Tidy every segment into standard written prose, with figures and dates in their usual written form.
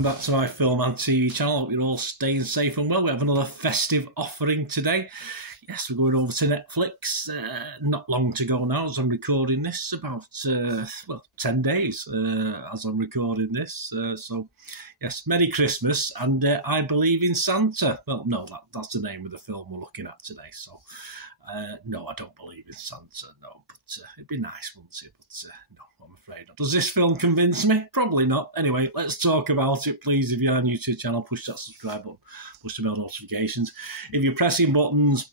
welcome back to my film and TV channel. I hope you're all staying safe and well. We have another festive offering today. Yes, we're going over to Netflix. Not long to go now as I'm recording this, about 10 days as I'm recording this. So, yes, Merry Christmas and I Believe in Santa. Well, no, that's the name of the film we're looking at today. So, no, I don't believe in Santa, no, but it'd be nice, wouldn't it? But no, I'm afraid not. Does this film convince me? Probably not. Anyway, let's talk about it, please. If you are new to the channel, push that subscribe button, push the bell notifications. If you're pressing buttons,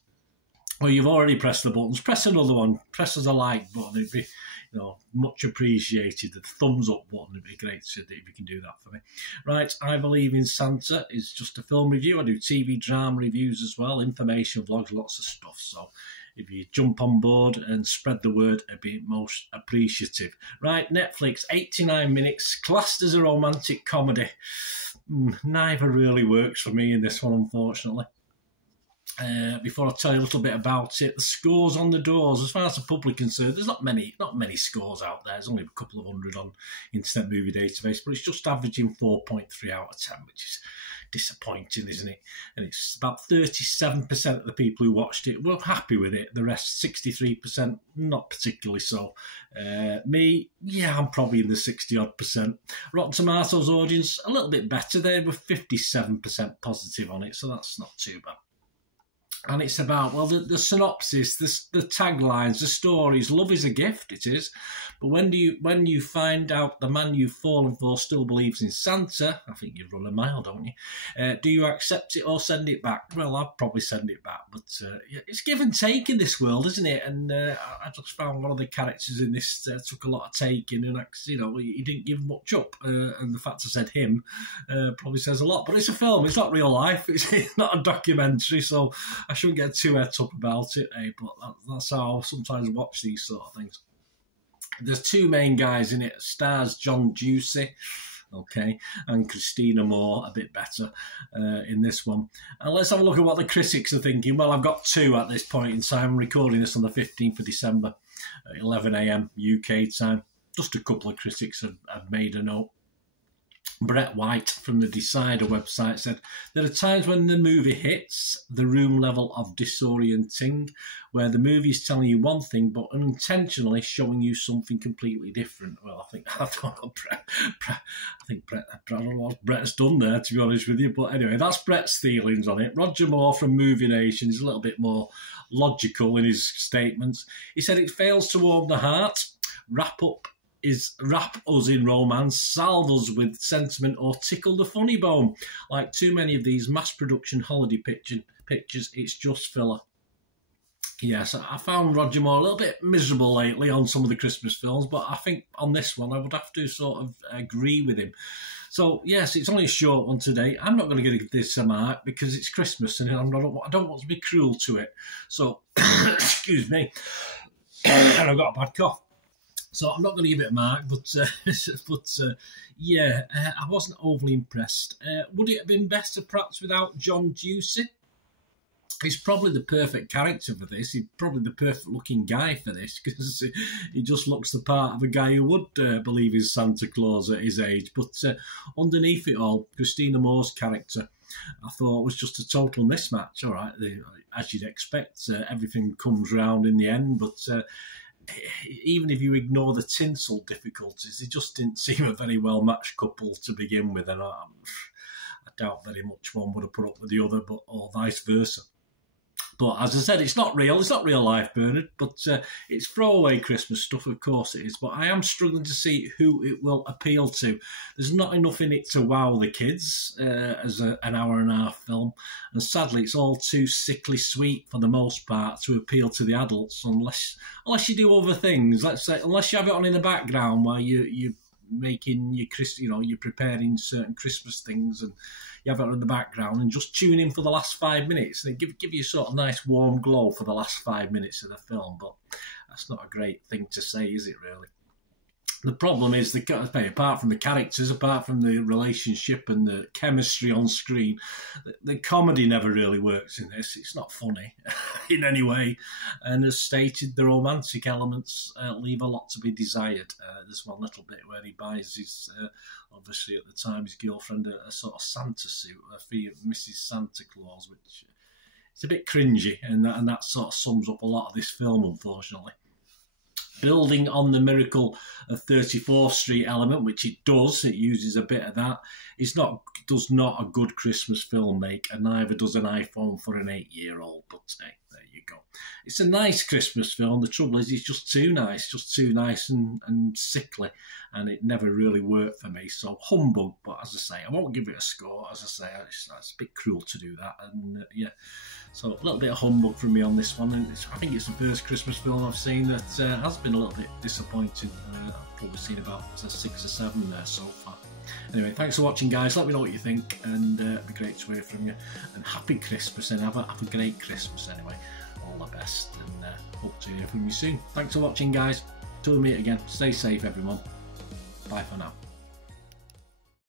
or you've already pressed the buttons, press another one. Press the like button. It'd be, much appreciated. The thumbs up button would be great if you can do that for me. Right, I Believe in Santa is just a film review. I do TV drama reviews as well, information vlogs, lots of stuff. So if you jump on board and spread the word, I'd be most appreciative. Right, Netflix, 89 minutes, classed as a romantic comedy. Neither really works for me in this one, unfortunately. Before I tell you a little bit about it, the scores on the doors, as far as the public concerned, there's not many scores out there. There's only a couple of hundred on Internet Movie Database, but it's just averaging 4.3 out of 10, which is disappointing, isn't it? And it's about 37% of the people who watched it were happy with it. The rest, 63%, not particularly so. Me, yeah, I'm probably in the 60-odd%. Rotten Tomatoes audience, a little bit better. They were 57% positive on it, so that's not too bad. And it's about, well, the synopsis, the taglines, the stories. Love is a gift, it is. But when you find out the man you've fallen for still believes in Santa, I think you'd run a mile, don't you? Do you accept it or send it back? Well, I'd probably send it back. But yeah, it's give and take in this world, isn't it? And I just found one of the characters in this took a lot of taking, and he didn't give much up. And the fact I said him probably says a lot. But it's a film. It's not real life. It's not a documentary, so I shouldn't get too head up about it, but that's how I sometimes watch these sort of things. There's two main guys in it. Stars John Ducey, okay, and Christina Moore, a bit better in this one. And let's have a look at what the critics are thinking. Well, I've got two at this point in time. I'm recording this on the 15th of December at 11 AM UK time. Just a couple of critics have made a note. Brett White from the Decider website said, there are times when the movie hits the room level of disorienting, where the movie is telling you one thing but unintentionally showing you something completely different. Well, I don't know what Brett's done there, to be honest with you. But anyway, that's Brett's feelings on it. Roger Moore from Movie Nation is a little bit more logical in his statements. He said it fails to warm the heart, wrap us in romance, salve us with sentiment, or tickle the funny bone. Like too many of these mass-production holiday pictures, it's just filler. Yes, I found Roger Moore a little bit miserable lately on some of the Christmas films, but I think on this one I would have to sort of agree with him. So, yes, it's only a short one today. I'm not going to give this a mark because it's Christmas and I don't want to be cruel to it. So, excuse me, and I've got a bad cough. So I'm not going to give it a mark, but yeah, I wasn't overly impressed. Would it have been better perhaps without John Ducey? He's probably the perfect character for this. He's probably the perfect looking guy for this because he just looks the part of a guy who would believe in Santa Claus at his age. But underneath it all, Christina Moore's character, I thought was just a total mismatch. All right, as you'd expect, everything comes round in the end, but even if you ignore the tinsel difficulties, they just didn't seem a very well-matched couple to begin with, and I doubt very much one would have put up with the other, or vice versa. But as I said, it's not real life, Bernard, but it's throwaway Christmas stuff, of course it is, but I am struggling to see who it will appeal to. There's not enough in it to wow the kids as an hour-and-a-half film, and sadly it's all too sickly sweet for the most part to appeal to the adults, unless you do other things. Let's say, unless you have it on in the background while you're making your you're preparing certain Christmas things, and you have it in the background and just tune in for the last 5 minutes and give you sort of nice warm glow for the last 5 minutes of the film. But that's not a great thing to say, is it really? The problem is, apart from the characters, apart from the relationship and the chemistry on screen, the comedy never really works in this. It's not funny in any way. And as stated, the romantic elements leave a lot to be desired. There's one little bit where he buys his, obviously at the time, his girlfriend a sort of Santa suit, for Mrs. Santa Claus, which it's a bit cringy. And that sort of sums up a lot of this film, unfortunately. Building on the Miracle of 34th Street element, which it does, it uses a bit of that. Does not a good Christmas film make, and neither does an iPhone for an 8-year-old. But hey, there you go. It's a nice Christmas film. The trouble is, it's just too nice and sickly, and it never really worked for me. So humbug, but as I say, I won't give it a score. As I say, it's a bit cruel to do that, and yeah. So a little bit of humbug from me on this one, and I think it's the first Christmas film I've seen that has been a little bit disappointing. I've probably seen about 6 or 7 there so far. Anyway, thanks for watching, guys. Let me know what you think, and it'd be great to hear from you. And happy Christmas, and have a great Christmas anyway. All the best, and hope to hear from you soon. Thanks for watching, guys. Till we meet again. Stay safe, everyone. Bye for now.